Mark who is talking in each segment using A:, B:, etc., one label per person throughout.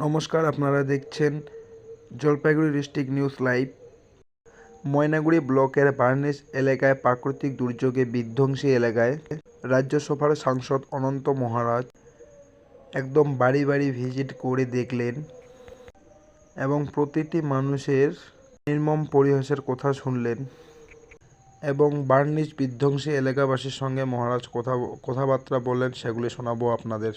A: নমস্কার, আপনারা দেখছেন Jalpaiguri district news live. Maynaguri ব্লকের বার্নিশ এলাকায় প্রাকৃতিক দুর্যোগে বিধ্বংসী এলাকায় রাজ্যসভার সাংসদ অনন্ত মহারাজ একদম বাড়ি বাড়ি ভিজিট করে দেখলেন এবং প্রতিটি মানুষের নির্মম পরিহাসের কথা শুনলেন এবং বার্নিশ বিধ্বংসী এলাকাবাসীর সঙ্গে মহারাজ কথা, কথাবার্তা বললেন, সেগুলি শোনাবো আপনাদের।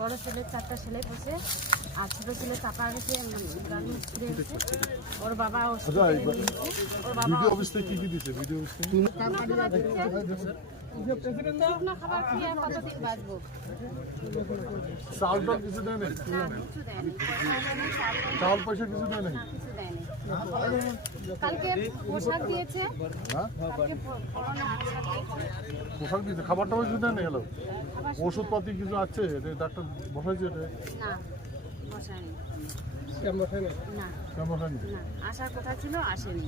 B: বড় ছেলে চারটা সেলাই পড়ছে আর ছোট ছেলে চাপা গেছে গাড়ি ছুড়ে গেছে ওর বাবা ওর গেছে। ওর বাবা
C: কি কি দিছে ভিডিও
B: শুকনো খাবার খেয়ে কতদিন বাঁচবো?
C: চাল টাল কিছু দেয় নাই?
B: না কিছু দেয়নি
C: চাল পয়সা কিছু দেয় নাই?
B: কালকে পোশাক দিয়েছে।
C: হ্যাঁ?
B: পোশাক দিয়েছে।
C: খাবার টাবার কিছু দেয় নাই হলো ওষুধপাতি কিছু আছে? ডাক্তার বসাইছে এটা
B: আসার কথা ছিল আসেনি।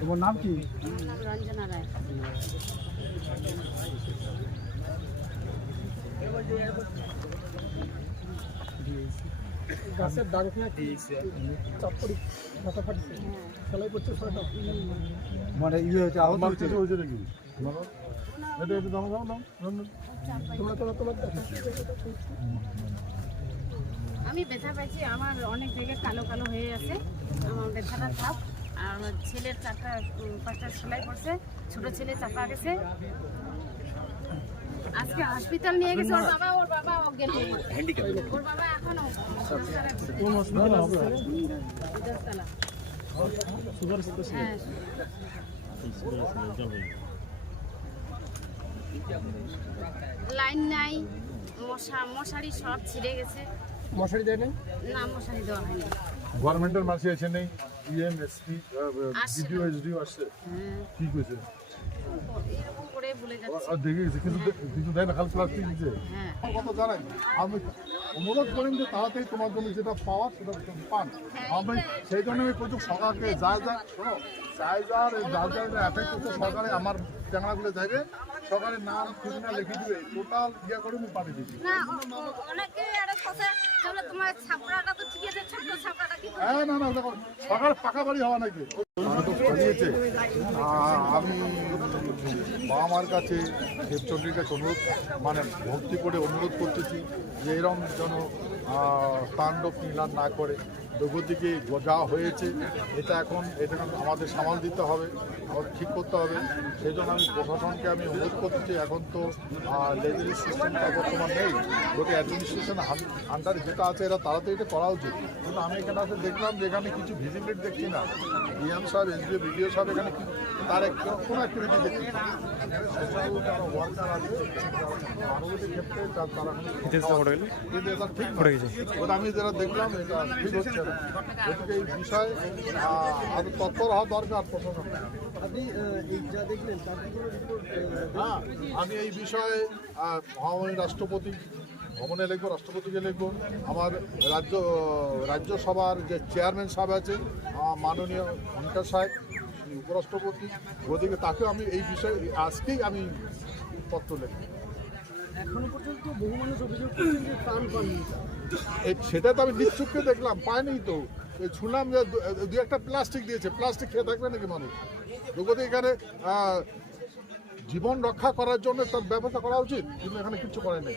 C: তোমার নাম কি?
B: আমার নাম রঞ্জনা রায়।
D: গাছের ডাল চাপড়ি মাথা ফাটছে সেলাই করছে ছয়টা।
C: মানে ইয়ে হয়েছে আহত হয়েছে
D: তোমরা তোমরা তোমার
B: আমি ব্যথা পাইছি আমার অনেক জায়গায় কালো কালো হয়ে আছে। আমার ব্যথাটা থাক। আর আমার ছেলের চারটা পাঁচটা সেলাই পড়ছে ছোট ছেলে চাপা গেছে। আজকে হসপিটাল নিয়ে গেছে ওর বাবা ওর বাবা অজ্ঞান হয়ে গেছে। ওর বাবা এখনও সংসারে আছে। দশতলা। হ্যাঁ লাইন নাই মশা মশারি সব ছিঁড়ে গেছে
D: মশারি দেয় নাই?
B: না মশারি দেওয়া হয়নি।
C: গভর্নমেন্টের মাসে এসে নেই? ইএম এসপি
B: আসছে।
C: বিডিও
B: না।
C: এসডিও আসছে?
B: হ্যাঁ।
C: কি কইছে?
B: এরকম করে বলে যাচ্ছে
C: আর দেখে গেছে কিন্তু কিছু দেয় না খালি প্লাস্টিক দিচ্ছে
B: হ্যাঁ।
C: কথা জানাই আমি অনুরোধ করেন যে তাড়াতাড়ি তোমার জন্য যেটা পাওয়ার সেটা পান। আমি সেই জন্য আমি প্রচুর সরকারকে যা যা শোনো যাই যার যা যা অ্যাফেক্ট করছে সরকারে আমার ট্যাংরাগুলো যাইবে সরকারের নাম ঠিকানা লিখে দিবে টোটাল ইয়ে করে আমি পাঠিয়ে দিচ্ছি। হ্যাঁ সরকার পাকা বাড়ি হওয়া নাকি। আমি বাবা মার কাছে দেবচন্ডীর কাছে অনুরোধ মানে ভক্তি করে অনুরোধ করতেছি যে এরম যেন তাণ্ডব নিলাম না করে। দুর্গতিকে যা হয়েছে, এটা এখন, এটা আমাদের সামাল দিতে হবে, আমাদের ঠিক করতে হবে। সেই জন্য আমি প্রশাসনকে আমি অনুরোধ করতেছি, এখন তো লেজারি সিস্টেমটা বর্তমান নেই। যদি অ্যাডমিনিস্ট্রেশন আন্ডারে যেটা আছে এরা তাড়াতাড়ি এটা করা উচিত। কিন্তু আমি এখানে আসে দেখলাম যে এখানে কিছু ভিজিবিলিটি দেখছি না। সাহেব এসডিও বিডিও সাহেব এখানে কি- তার এক- কোনো অ্যাক্টিভিটি ঠিক আমি যেটা দেখলাম এটা ঠিক হচ্ছে না। গতিকে এই বিষয়ে আরও তৎপর হওয়া দরকার প্রশাসন। হ্যাঁ আমি এই বিষয়ে আহ, মহামান্য রাষ্ট্রপতি ভবনে লিখব রাষ্ট্রপতিকে লিখব আমার রাজ্য রাজ্যসভার যে চেয়ারম্যান সাহেব আছেন আমার মাননীয় খনকার সাহেব উপরাষ্ট্রপতি ওদিকে তাকেও আমি এই বিষয়ে আজকেই আমি পত্র লিখব
D: এখনও পর্যন্ত বহু মানুষ অভিযোগ করছেন যে ত্রাণ পাননি।
C: এই সেটা তো আমি নিশ্চুককে দেখলাম পাইনি তো। এই শুনলাম যে দু- একটা প্লাস্টিক দিয়েছে প্লাস্টিক খেয়ে থাকবে নাকি মানুষ? এখানে জীবন রক্ষা করার জন্য তার ব্যবস্থা করা উচিত কিন্তু এখানে কিছু করে নেই।